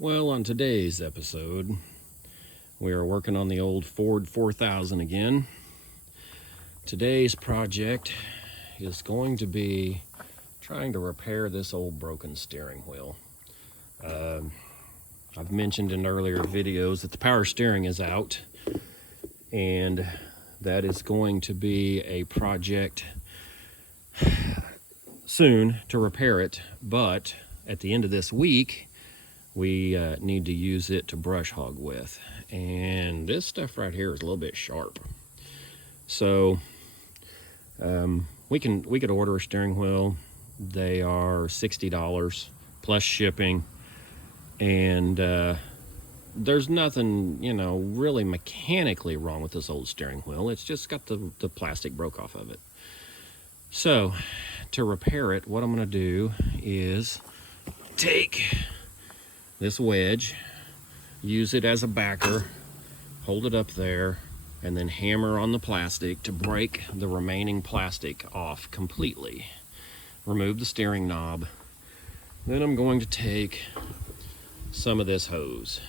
Well, on today's episode, we are working on the old Ford 4000 again. Today's project is going to be trying to repair this old broken steering wheel. I've mentioned in earlier videos that the power steering is out, and that is going to be a project soon to repair it, but at the end of this week, we need to use it to brush hog with, and this stuff right here is a little bit sharp. So we could order a steering wheel. They are $60 plus shipping, and there's nothing, really mechanically wrong with this old steering wheel. It's just got the plastic broke off of it. So to repair it, what I'm going to do is take this wedge, use it as a backer, hold it up there, and then hammer on the plastic to break the remaining plastic off completely. Remove the steering knob. Then I'm going to take some of this hose,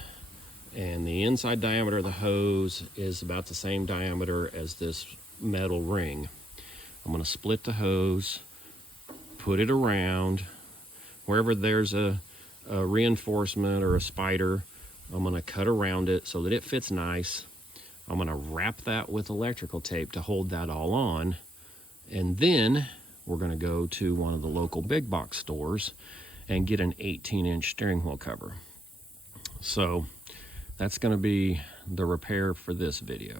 and the inside diameter of the hose is about the same diameter as this metal ring. I'm going to split the hose, put it around wherever there's a reinforcement or a spider. I'm going to cut around it so that it fits nice. I'm going to wrap that with electrical tape to hold that all on, and then we're going to go to one of the local big box stores and get an 18-inch steering wheel cover. So that's going to be the repair for this video.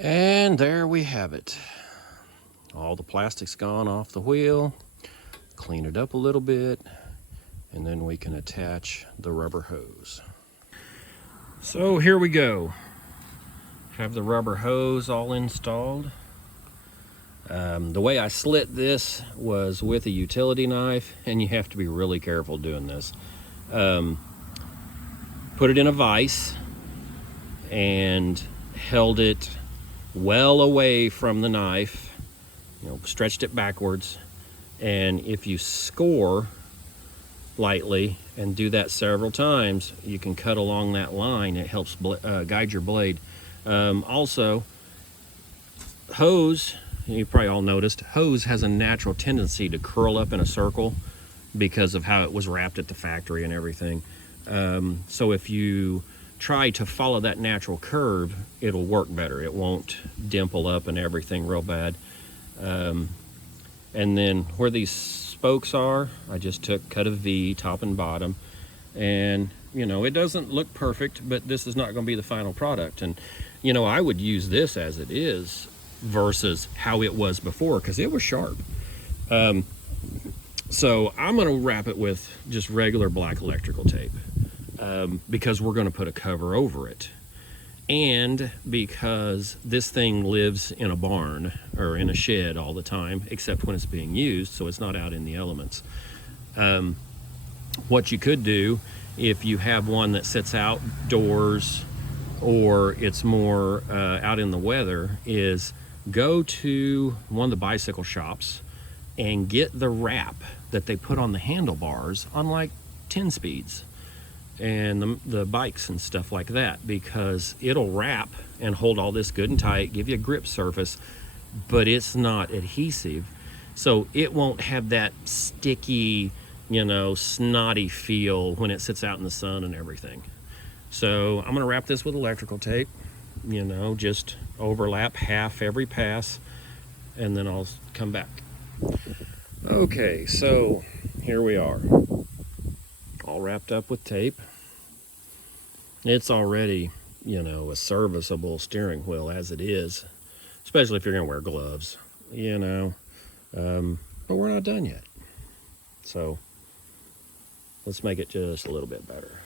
And there we have it. All the plastic's gone off the wheel. Clean it up a little bit, and then we can attach the rubber hose. So here we go. Have the rubber hose all installed. The way I slit this was with a utility knife, and you have to be really careful doing this. Put it in a vise and held it well away from the knife, stretched it backwards, and if you score lightly and do that several times, you can cut along that line. It helps guide your blade. Also, hose, you probably all noticed, hose has a natural tendency to curl up in a circle because of how it was wrapped at the factory and everything. So if you try to follow that natural curve, it'll work better. It won't dimple up and everything real bad. And then where these spokes are, I just cut a V top and bottom, and it doesn't look perfect, but this is not going to be the final product. And I would use this as it is versus how it was before, because it was sharp. So I'm going to wrap it with just regular black electrical tape, because we're going to put a cover over it, and because this thing lives in a barn or in a shed all the time, except when it's being used, so it's not out in the elements. What you could do, if you have one that sits outdoors or it's more out in the weather, is go to one of the bicycle shops and get the wrap that they put on the handlebars on like 10 speeds. and the bikes and stuff like that, because it'll wrap and hold all this good and tight, give you a grip surface, but it's not adhesive. So it won't have that sticky, snotty feel when it sits out in the sun and everything. So I'm gonna wrap this with electrical tape, just overlap half every pass, and then I'll come back. Okay, so here we are, all wrapped up with tape. It's already, a serviceable steering wheel as it is, especially if you're gonna wear gloves, but we're not done yet. So let's make it just a little bit better.